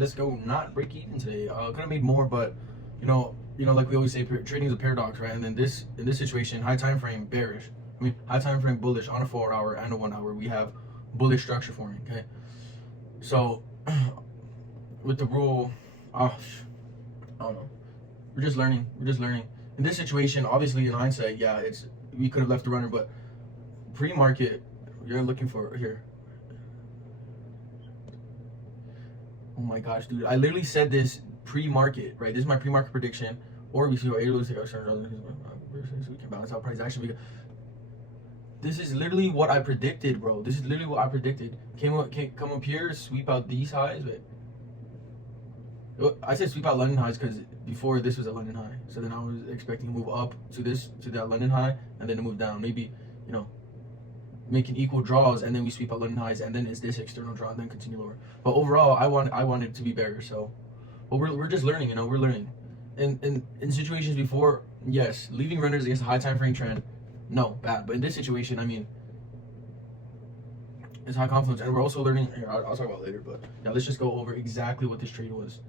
let's go. Not break even today. Could have made more, but like we always say, trading is a paradox, right? And then in this situation, high time frame bearish. I mean, high time frame bullish on a 4 hour and a 1 hour. We have bullish structure forming. Okay, so with the rule, I don't know. We're just learning. In this situation, obviously, in hindsight, yeah, we could have left the runner, but pre-market, you're looking for here. Oh my gosh, dude! I literally said this pre-market, right? This is my pre-market prediction. Or we see what we can balance out price action. This is literally what I predicted, bro. This is literally what I predicted. Come up here, sweep out these highs. Wait, I said sweep out London highs because before this was a London high. So then I was expecting to move up to that London high and then to move down. Maybe, making equal draws, and then we sweep out London highs, and then it's this external draw, and then continue lower. But overall, I want it to be bearish. So, but we're just learning. We're learning. In situations before, yes, leaving runners against a high time frame trend, no, bad. But in this situation, I mean, it's high confluence, and we're also learning. Here, I'll talk about it later. But yeah, let's just go over exactly what this trade was.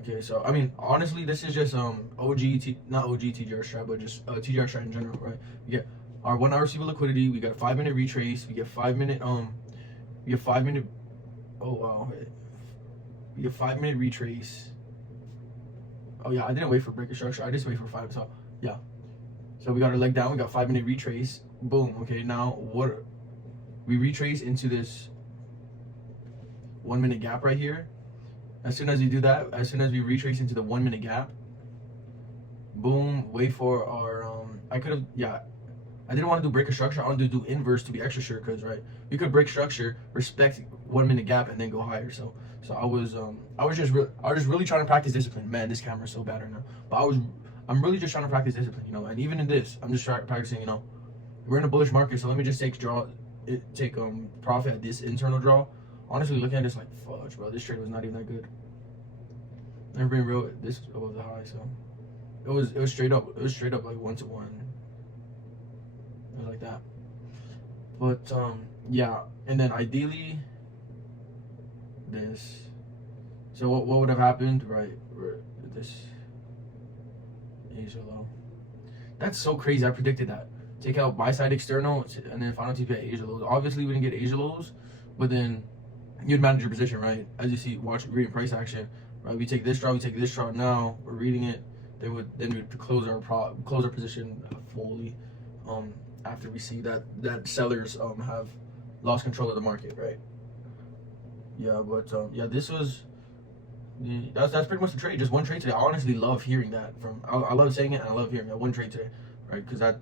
Okay, so I mean, honestly, this is just not OG TGR strat, but just TGR strat in general, right? We get our 1 hour CB liquidity, we got 5 minute retrace, we get 5 minute oh wow, wait. We get 5 minute retrace. Oh yeah, I didn't wait for break of structure, I just wait for 5. So yeah, so we got our leg down, we got 5 minute retrace, boom. Okay, now what we retrace into this 1 minute gap right here. As soon as we do that, as soon as we retrace into the 1 minute gap, boom, wait for our I didn't want to do break of structure. I wanted to do inverse to be extra sure, because right, we could break structure, respect 1 minute gap, and then go higher. So I was just really trying to practice discipline. Man, this camera's so bad right now. But I'm really just trying to practice discipline, And even in this, I'm just practicing. We're in a bullish market, so let me just take profit at this internal draw. Honestly, looking at this like fudge, bro. This trade was not even that good. Never been real. This was above the high, so it was straight up. It was straight up like 1-to-1. It was like that. But yeah, and then ideally this. So what would have happened, right? This Asia low. That's so crazy. I predicted that. Take out buy side external, and then final TP at Asia lows. Obviously, we didn't get Asia lows, but then you'd manage your position, right? As you see, reading price action, right? We take this draw. Now we're reading it. Then we close our position fully. After we see that sellers have lost control of the market, right? Yeah, but yeah, this was that's pretty much the trade. Just one trade today. I honestly love hearing that from. I love saying it, and I love hearing that one trade today, right? Because that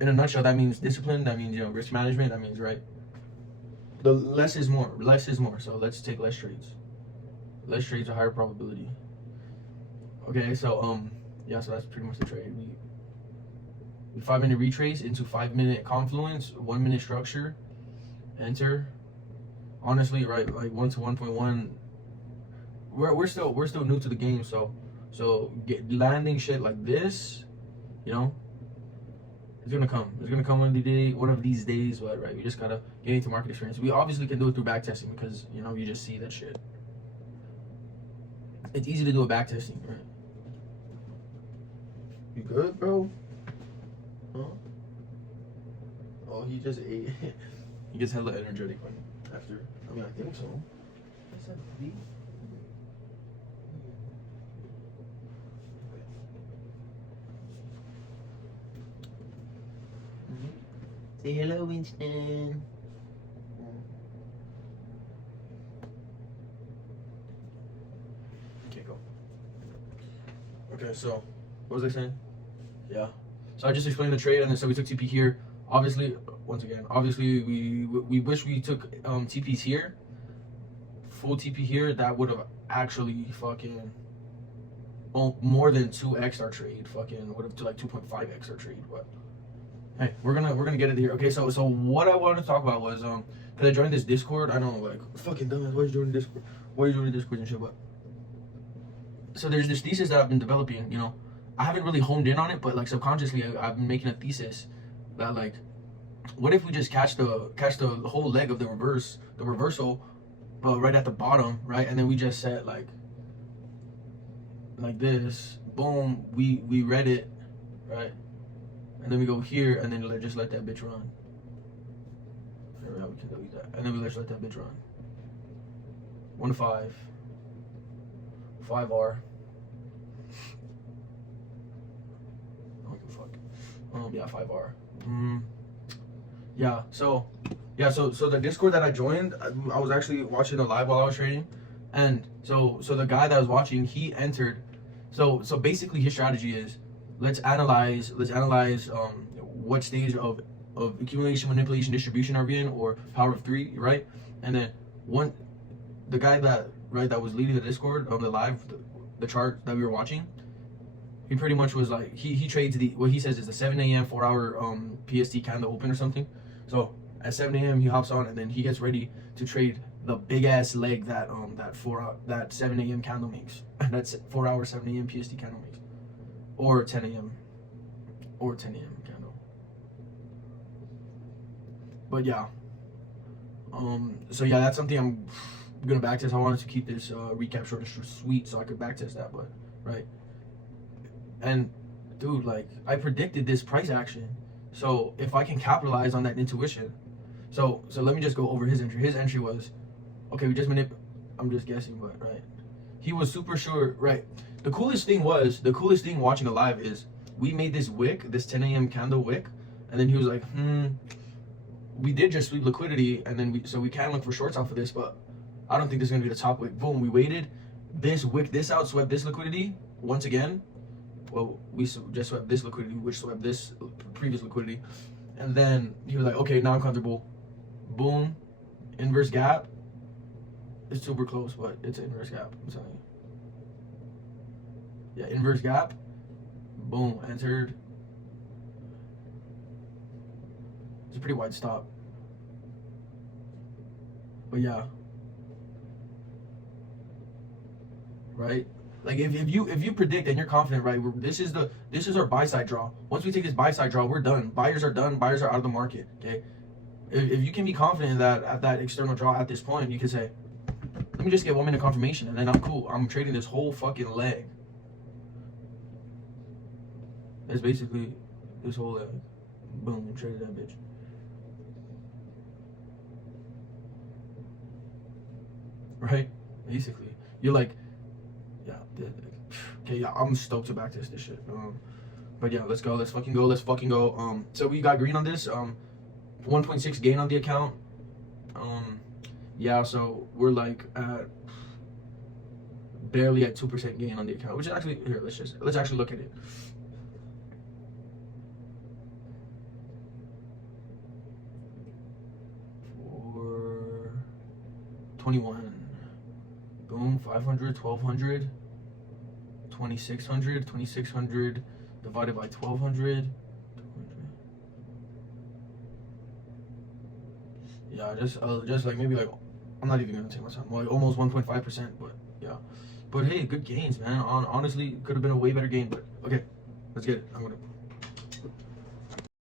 in a nutshell, that means discipline. That means risk management. That means right. The less is more. So let's take less trades. Less trades, a higher probability. Okay, so yeah, so that's pretty much the trade. We 5 minute retrace into 5 minute confluence, 1 minute structure, enter. Honestly, right, like 1 to 1.1. We're still new to the game, so landing shit like this, it's gonna come. It's gonna come one of these days, but right, we just gotta get into market experience. We obviously can do it through back testing because you just see that shit. It's easy to do a back testing, right? You good, bro? Huh? Oh, he just ate. He gets hella energetic after. I mean, I think so. What's that, V? Say hello, Winston. Okay, go. Okay, so what was I saying? Yeah. So I just explained the trade, and then so we took TP here. Obviously, we wish we took TPs here, full TP here. That would have actually fucking more than 2x our trade. Fucking would have to like 2.5x our trade, but. Hey, we're gonna get it here. Okay, so what I wanted to talk about was because I joined this Discord. I know, like, fucking dumbass, why are you joining Discord? Why are you joining Discord and shit? But so there's this thesis that I've been developing. I haven't really honed in on it, but like subconsciously, I've been making a thesis that like, what if we just catch the whole leg of the reversal but right at the bottom, right? And then we just set like this, boom, we read it, right? And then we go here, and then just let that bitch run. Yeah, we can delete that. And then we just let that bitch run. 1 to 5. 5R. I don't give a fuck. Yeah, 5R. Yeah, so the Discord that I joined, I was actually watching the live while I was trading, and so the guy that was watching, he entered. So basically his strategy is, let's analyze what stage of accumulation, manipulation, distribution are we in, or power of 3, right? And then the guy that was leading the Discord on the live, the chart that we were watching, he pretty much was like, he trades what he says is the 7 a.m. 4-hour PST candle open or something. So at 7 a.m. he hops on, and then he gets ready to trade the big ass leg that that 7 a.m. candle makes. That's 4-hour 7 a.m. PST candle makes, or 10 a.m. candle. But yeah, so yeah, that's something I'm gonna backtest. I wanted to keep this recap short and sweet so I could backtest that, but right. And dude, like, I predicted this price action, so if I can capitalize on that intuition, so let me just go over his entry. His entry was, okay, we just I'm just guessing, but right, he was super sure, right? The coolest thing watching the live is we made this wick, this 10 a.m. candle wick, and then he was like, we did just sweep liquidity, and then we can look for shorts off of this, but I don't think this is gonna be the top wick. Boom, we waited, this wick this out, swept this liquidity once again. Well, we just swept this liquidity, which swept this previous liquidity, and then he was like, okay, now I'm comfortable. Boom, inverse gap. It's super close, but it's an inverse gap, I'm telling you. Yeah, inverse gap. Boom, entered. It's a pretty wide stop, but yeah, right? Like, if you predict and you're confident, right? This is our buy side draw. Once we take this buy side draw, we're done. Buyers are done. Buyers are out of the market. Okay. If you can be confident that at that external draw at this point, you can say, let me just get 1 minute confirmation, and then I'm cool. I'm trading this whole fucking leg. That's basically this whole leg. Boom, traded that bitch. Right? Basically, you're like, yeah, okay, yeah, I'm stoked to backtest this shit. But yeah, let's go. Let's fucking go. So we got green on this. 1.6 gain on the account. Yeah, so we're like at barely at 2% gain on the account, which is actually, here, let's actually look at it. For 21, boom, 500, 1200, 2600 divided by 1200. Yeah, just like maybe like, I'm not even gonna take my time, like almost 1.5%, but yeah. But hey, good gains, man. Honestly, could have been a way better gain, but okay, let's get it. I'm gonna